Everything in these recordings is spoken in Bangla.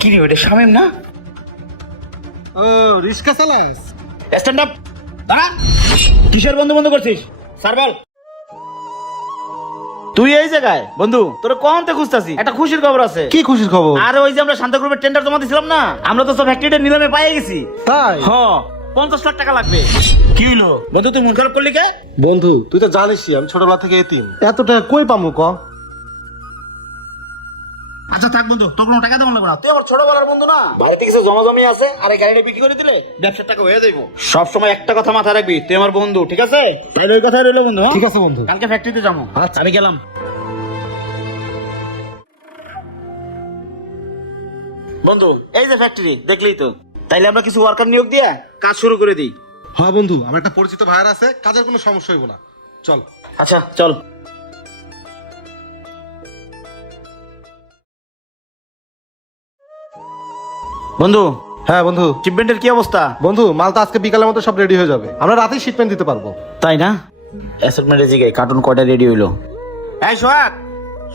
কি রে ওটা শামিম না? ও রিস্কা চালাস স্ট্যান্ড আপ দাঁড়া! কিসের বন্ধু বন্ধু করছিস? স্যার বল। তুই এই জায়গায়? বন্ধু তোর কমতে খুঁজতাছি। একটা খুশির খবর আছে। কি খুশির খবর? আর ওই যে আমরা শান্ত গ্রুপের টেন্ডার জমা দিছিলাম না? আমরা তো সব ফ্যাক্টরিটা নিলামে পাইয়ে গেছি। তাই? হ পঞ্চাশ লাখ টাকা লাগবে। কি হইল? বন্ধু তুই মন খারাপ করলি কে? বন্ধু তুই তো জানিসই আমি ছোটবেলা থেকে এতিম। এত টাকা কই পামু ক? আচ্ছা থাক বন্ধু তোর কোনো টাকা লাগবে না তুই আমার ছোটবেলার বন্ধু না? বাড়িতে কিছু জমা জমি আছে? আর এই গাড়িটা বিক্রি করে দিলে ব্যবসার টাকা হয়ে যাইব। সব সময় একটা কথা মাথায় রাখবি তুই আমার বন্ধু ঠিক আছে? তাহলে ওই কথাই রইল বন্ধু হ্যাঁ? ঠিক আছে বন্ধু। কালকে ফ্যাক্টরিতে যাব। আচ্ছা। আমি গেলাম। বন্ধু এই যে ফ্যাক্টরি দেখলি তো? তাইলে আমরা কিছু ওয়ার্কার নিয়োগ দিয়ে কাজ শুরু করে দিই। হ্যাঁ বন্ধু আমার একটা পরিচিত ভাইয়ার আছে কাজের কোনো সমস্যা হইব না। চল। আচ্ছা চল। বন্ধু? হ্যাঁ বন্ধু। শিপমেন্টের কি অবস্থা? বন্ধু মাল তো আজকে বিকালের মতো সব রেডি হয়ে যাবে। আমরা রাতেই শিপমেন্ট দিতে পারব। তাই না? অ্যাসেটমেন্টের জিগাই কার্টুন কয়টা রেডি হইল? এই সোহাগ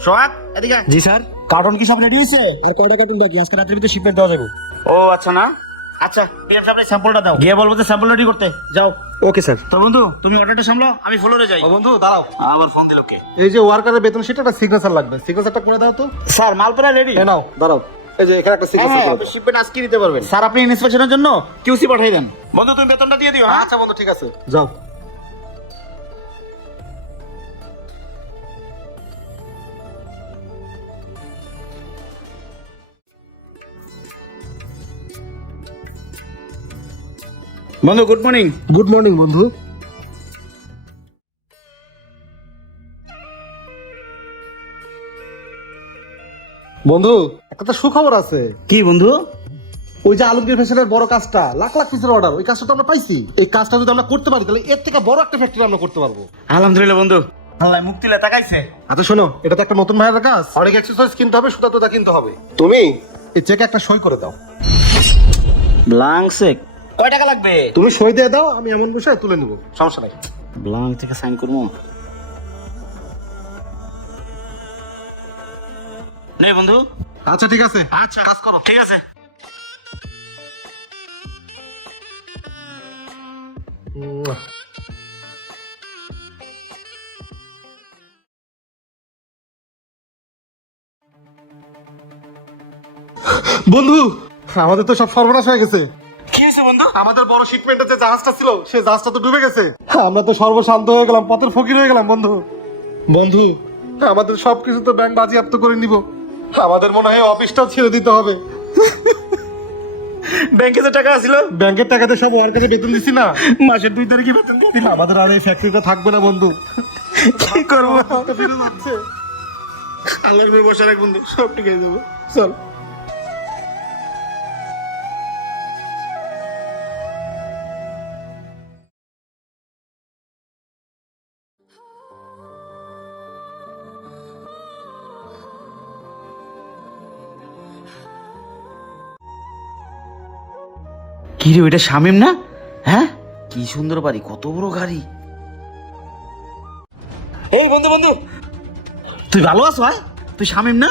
সোহাগ এদিকে জি স্যার। কার্টুন কি সব রেডি হয়েছে? আর কয়টা কার্টুন বাকি? আজকে রাতের ভিতরে শিপমেন্ট দেওয়া যাবে। ও আচ্ছা না? আচ্ছা পিএম সাহেব স্যাম্পলটা দাও। গিয়ে বলব যে স্যাম্পল রেডি করতে। যাও। ওকে স্যার তো বন্ধু তুমি অর্ডারটা সামলাও আমি ফ্লোরে যাই। ও বন্ধু দাঁড়াও। আবার ফোন দিল কে? এই যে ওয়ার্কারের বেতন সেটা একটা সিগনেচার লাগবে। সিগনেচারটা করে দাও তো। স্যার মাল প্রায় রেডি নাও দাঁড়াও। এই যে এখানে একটা সিগনেচার হ্যাঁ করে আপনি দাও। শিপমেন্ট আজকে নিতে পারবেন। স্যার আপনি ইন্সপেকশনের জন্য কিউসি পাঠিয়ে দেন। বন্ধু তুমি বেতনটা দিয়ে দিও হ্যাঁ? আচ্ছা বন্ধু ঠিক আছে। যাও। বন্ধু গুড মর্নিং গুড মর্নিং বন্ধু। বন্ধু একটা তো সুখবর আছে। কি বন্ধু? ওই যে আলমগীর ফ্যাশনের বড় কাজটা লাখ লাখ পিসের অর্ডার ওই কাজটা তো আমরা পাইছি। এই কাজটা যদি আমরা করতে পারি তাহলে এর থেকে বড় একটা ফ্যাক্টরি আমরা করতে পারব। আলহামদুলিল্লাহ বন্ধু। আল্লাহ মুক্তিলে তাকাইছে আচ্ছা শোনো এটা তো একটা নতুন ভাইয়ের কাজ। অনেক এক্সারসাইজ কিনতে হবে সুতা তুতা কিনতে হবে। তুমি? এই চেকে একটা সই করে দাও। ব্লাঙ্ক চেক কয় টাকা লাগবে? তুমি সই দিয়ে দাও আমি এমন বিষয়ে তুলে নেব। সমস্যা নাই। ব্লাঙ্ক থেকে সাইন করব? নেই বন্ধু। আচ্ছা ঠিক আছে। আচ্ছা কাজ করো। ঠিক আছে। বন্ধু আমাদের তো সব সর্বনাশ হয়ে গেছে। কি হয়েছে বন্ধু? আমাদের বড় শিপমেন্টের যে জাহাজটা ছিল সেই জাহাজটা তো ডুবে গেছে। আমরা তো সর্বশান্ত হয়ে গেলাম পথের ফকির হয়ে গেলাম বন্ধু। বন্ধু আমাদের সবকিছু তো ব্যাংক বাজেয়াপ্ত করে নিব। আমাদের মনে হয় অফিসটা ছেড়ে দিতে হবে। ব্যাংকে যে টাকা ছিল ব্যাংকের টাকাতে সব ওয়ার্কারে বেতন দিছি না। মাসের দুই তারিখে বেতন দিয়ে দিলাম। আমাদের আর এই ফ্যাক্টরিটা থাকবে না বন্ধু। কি করব? ফিরে যাচ্ছে। আল্লাহর উপরে বসে রাখ বন্ধু সব ঠিক হয়ে যাবে। চল। কি রে ওইটা শামিম না? হ্যাঁ? কি সুন্দর বাড়ি কত বড় গাড়ি। এই বন্ধু বন্ধু। তুই ভালো আছো ভাই তুই শামিম না?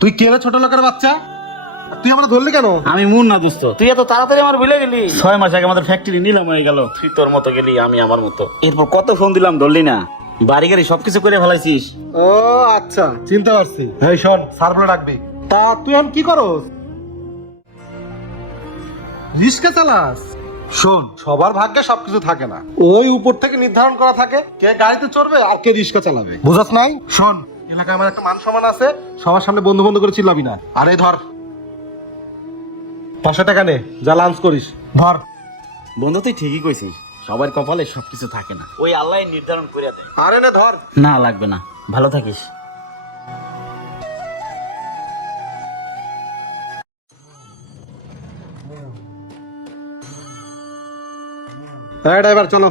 তুই কে রে ছোট লোকের বাচ্চা? তুই আমরা ধরলি কেন? আমি মুন না দোস্ত। তুই এত তাড়াতাড়ি আমার ভুলে গেলি। ছয় মাস আগে আমাদের ফ্যাক্টরি নিলাম হয়ে গেল। তুই তোর মতো গেলি আমি আমার মতো। এরপর কত ফোন দিলাম ধরলি না। বাড়ি গাড়ি সবকিছু করে ফেলাইছিস। ও আচ্ছা চিনতে পারছি। এই শোন বলে ডাকবি। তা তুই এখন কি করস? রিস্কা চালাস। শোন সবার ভাগ্যে সবকিছু থাকে না। ওই উপর থেকে নির্ধারণ করা থাকে কে গাড়িতে চড়বে আর কে রিস্কা চালাবে। বুঝাস নাই? শোন এলাকায় আমার একটা মান সম্মান আছে সবার সামনে বন্ধু বন্ধু করে চিল্লাবি না। আরে ধর। পাঁচশো টাকা নে যা লাঞ্চ করিস। ধর। বন্ধু তুই ঠিকই কইছিস সবার কপালে সবকিছু থাকে না। ওই আল্লাহ নির্ধারণ করে দেয়। আরে নে ধর। না লাগবে না। ভালো থাকিস। হ্যাঁ ড্রাইভার চলো।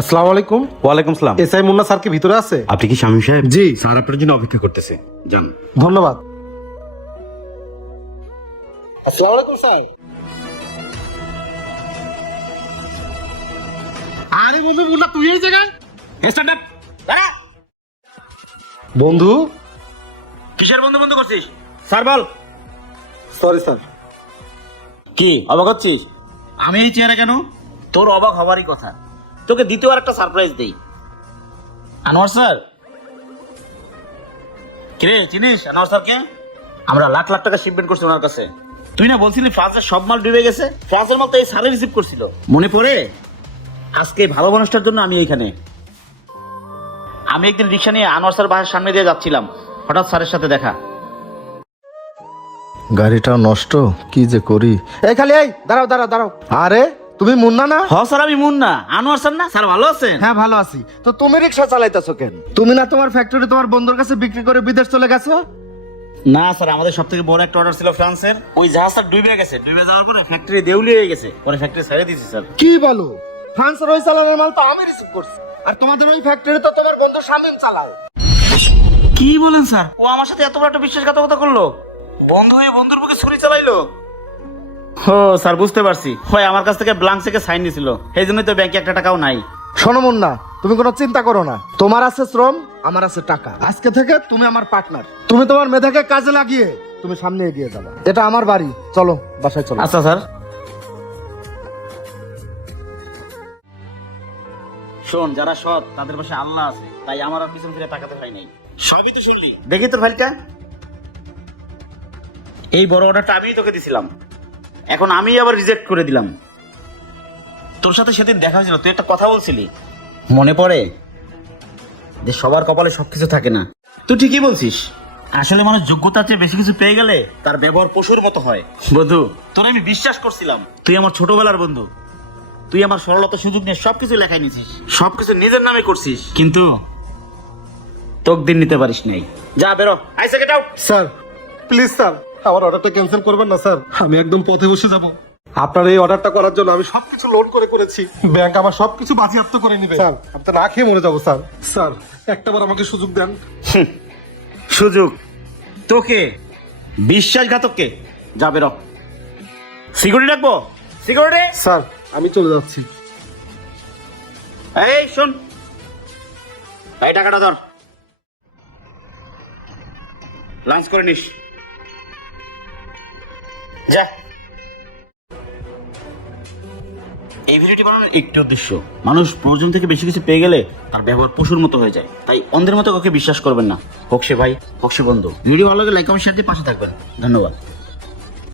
আসসালামু আলাইকুম। ওয়ালাইকুম সালাম। এসআই মুন্না স্যার কি ভিতরে আছে? আপনি কি স্বামী সাহেব? জি স্যার আপনার জন্য অপেক্ষা করতেছে। যান। ধন্যবাদ। আসসালামু আলাইকুম স্যার। আরে বন্ধু মুন্না তুই এই জায়গায়? স্ট্যান্ড আপ দাঁড়া! বন্ধু? কিসের বন্ধু বন্ধু করছিস? স্যার বল। সরি স্যার কি অবাক হচ্ছিস? আমি এই চেয়ারে কেন? তোর অবাক হবারই কথা। তোকে দ্বিতীয় আর একটা সারপ্রাইজ দেই। আনোয়ার স্যার। কিরে চিনিস আনোয়ার স্যারকে? আমরা লাখ লাখ টাকা শিপমেন্ট করছি ওনার কাছে। তুই না বলছিলি ফ্রান্সের সব মাল ডুবে গেছে? ফ্রান্সের মাল তো এই সারে রিসিভ করছিল। মনে পড়ে? আজকে ভালো মানুষটার জন্য আমি এইখানে। আমি একদিন রিক্সা নিয়ে আনোয়ার স্যার বাসার সামনে দিয়ে যাচ্ছিলাম। হঠাৎ স্যারের সাথে দেখা। গাড়িটা নষ্ট? কি যে করি? এই খালি এই দাঁড়াও দাঁড়াও দাঁড়াও। আরে তুমি মুন্না না? হ স্যার আমি মুন্না। আনোয়ার স্যার না? স্যার ভালো আছেন? হ্যাঁ ভালো আছি। তো তুমি রিক্সা চালাইতেছো কেন? তুমি না তোমার ফ্যাক্টরি তোমার বন্ধুর কাছে বিক্রি করে বিদেশ চলে গেছো? না স্যার আমাদের সব থেকে বড় একটা অর্ডার ছিল ফ্রান্সের। ওই জাহাজটা ডুবে গেছে। ডুবে যাওয়ার পরে ফ্যাক্টরি দেউলি হয়ে গেছে। পরে ফ্যাক্টরি ছেড়ে দিয়েছি স্যার। কি বলো? ফ্রান্সের ওই চালানোর মাল তো আমি রিসিভ করছি। আর তোমাদের ওই ফ্যাক্টরি তো তোমার বন্ধু শামিম চালাও। কি বলেন স্যার? ও আমার সাথে এত বড় একটা বিশ্বাসঘাতকতা করল। বন্ধু হয়ে বন্ধুর বুকে ছুরি চালাইলো? ও স্যার বুঝতে পারছি। হয় আমার কাছ থেকে ব্লাঙ্ক থেকে সাইন নিছিল। সেই জন্যই তো ব্যাংকে একটা টাকাও নাই। শোনো মুন্না তুমি কোনো চিন্তা করো না। তোমার আছে শ্রম আমার আছে টাকা। আজকে থেকে তুমি আমার পার্টনার তুমি তোমার মেধাকে কাজে লাগিয়ে তুমি সামনে এগিয়ে যাবে। এটা আমার বাড়ি। চলো বাসায় চলো। আচ্ছা স্যার। শোন যারা সৎ তাদের পাশে আল্লাহ আছে। তাই আমার আর পিছন ফিরে তাকাতে হয় নাই। সবই তো শুনলি। দেখি তোর ফাইলটা। এই বড় অর্ডারটা আমিই তোকে দিছিলাম। এখন আমি আবার রিজেক্ট করে দিলাম। তোর সাথে সেদিন দেখা হয়েছিল তুই একটা কথা বলছিলি। মনে পড়ে? যে সবার কপালে সবকিছু থাকে না। তুই ঠিকই বলছিস। আসলে মানুষ যোগ্যতার চেয়ে বেশি কিছু পেয়ে গেলে তার ব্যবহার পশুর মতো হয়। বন্ধু তোর আমি বিশ্বাস করছিলাম। তুই আমার ছোটবেলার বন্ধু। তুই আমার সরলতা সুযোগ নিয়ে সবকিছু লেখাই নিছিস। সবকিছু নিজের নামে করছিস। কিন্তু তোক দিন নিতে পারিস নাই। যা বেরো। I second out sir please sir আমার অর্ডারটা ক্যান্সেল করবেন না স্যার। আমি একদম পথে বসে যাব। আপনার এই অর্ডারটা করার জন্য আমি সবকিছু লোন করে করেছি। ব্যাংক আমার সবকিছু বাজেয়াপ্ত করে নিবে। স্যার তো না খেয়ে মরে যাব স্যার। স্যার একটাবার আমাকে সুযোগ দেন। সুযোগ। তোকে? বিশ্বাসঘাতককে? যা বেরো। সিকিউরিটি রাখব? সিকিউরিটি স্যার আমি চলে যাচ্ছি। এই, শোন। এই টাকাটা ধর। লাঞ্চ করে নিস। যা। এই ভিডিওটি বানানোর একটি উদ্দেশ্য, মানুষ প্রয়োজন থেকে বেশি কিছু পেয়ে গেলে তার ব্যবহার পশুর মতো হয়ে যায়। তাই অন্ধের মতো কাউকে বিশ্বাস করবেন না। হোক সে ভাই, হোক সে বন্ধু। ভিডিও ভালো লাগলে লাইক কমেন্ট শেয়ার দিয়ে পাশে থাকবেন। ধন্যবাদ।